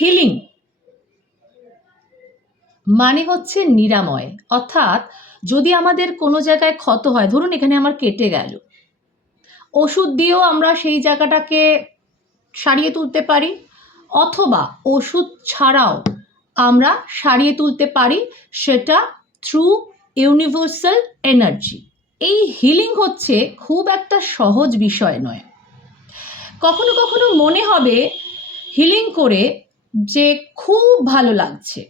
Healing মানে হচ্ছে নিরাময়। অর্থাৎ যদি আমাদের কোনো জায়গায় ক্ষত হয়, ধরুন এখানে আমার কেটে গেল, ওষুধ দিয়েও আমরা সেই জায়গাটাকে সারিয়ে তুলতে পারি, অথবা ওষুধ ছাড়াও আমরা সারিয়ে তুলতে পারি, সেটা থ্রু ইউনিভার্সাল এনার্জি। এই হিলিং হচ্ছে খুব একটা সহজ বিষয় নয়। কখনো কখনো মনে হবে হিলিং করে যে খুব ভালো লাগছে,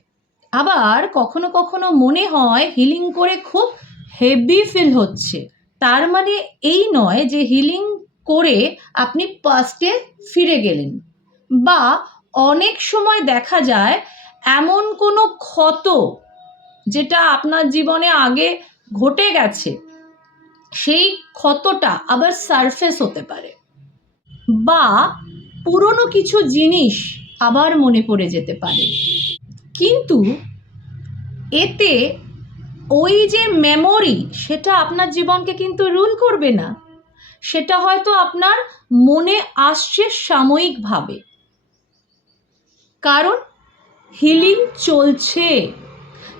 আবার কখনো কখনো মনে হয় হিলিং করে খুব হেভি ফিল হচ্ছে। তার মানে এই নয় যে হিলিং করে আপনি পাস্টে ফিরে গেলেন, বা অনেক সময় দেখা যায় এমন কোনো ক্ষত যেটা আপনার জীবনে আগে ঘটে গেছে, সেই ক্ষতটা আবার সারফেস হতে পারে, বা পুরনো কিছু জিনিস আবার মনে পড়ে যেতে পারে। কিন্তু এতে ওই যে মেমোরি, সেটা আপনার জীবনকে কিন্তু রুল করবে না। সেটা হয়তো আপনার মনে আসছে সাময়িকভাবে, কারণ হিলিং চলছে।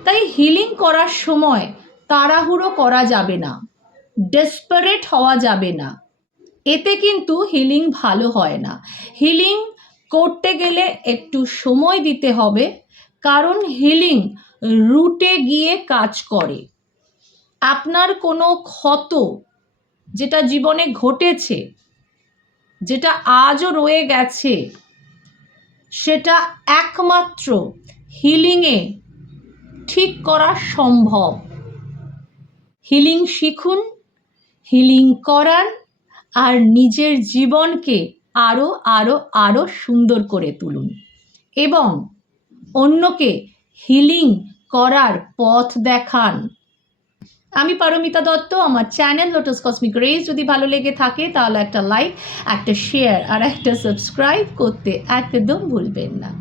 তাই হিলিং করার সময় তাড়াহুড়ো করা যাবে না, ডেসপারেট হওয়া যাবে না। এতে কিন্তু হিলিং ভালো হয় না। হিলিং করতে গেলে একটু সময় দিতে হবে, কারণ হিলিং রুটে গিয়ে কাজ করে। আপনার কোনো ক্ষত যেটা জীবনে ঘটেছে, যেটা আজও রয়ে গেছে, সেটা একমাত্র হিলিংয়ে ঠিক করা সম্ভব। হিলিং শিখুন, হিলিং করান, আর নিজের জীবনকে আরও আরও আরও সুন্দর করে তুলুন, এবং অন্যকে হিলিং করার পথ দেখান। আমি পারমিতা দত্ত। আমার চ্যানেল লোটাস কসমিক রেজ যদি ভালো লেগে থাকে তাহলে একটা লাইক, একটা শেয়ার আর একটা সাবস্ক্রাইব করতে একদম ভুলবেন না।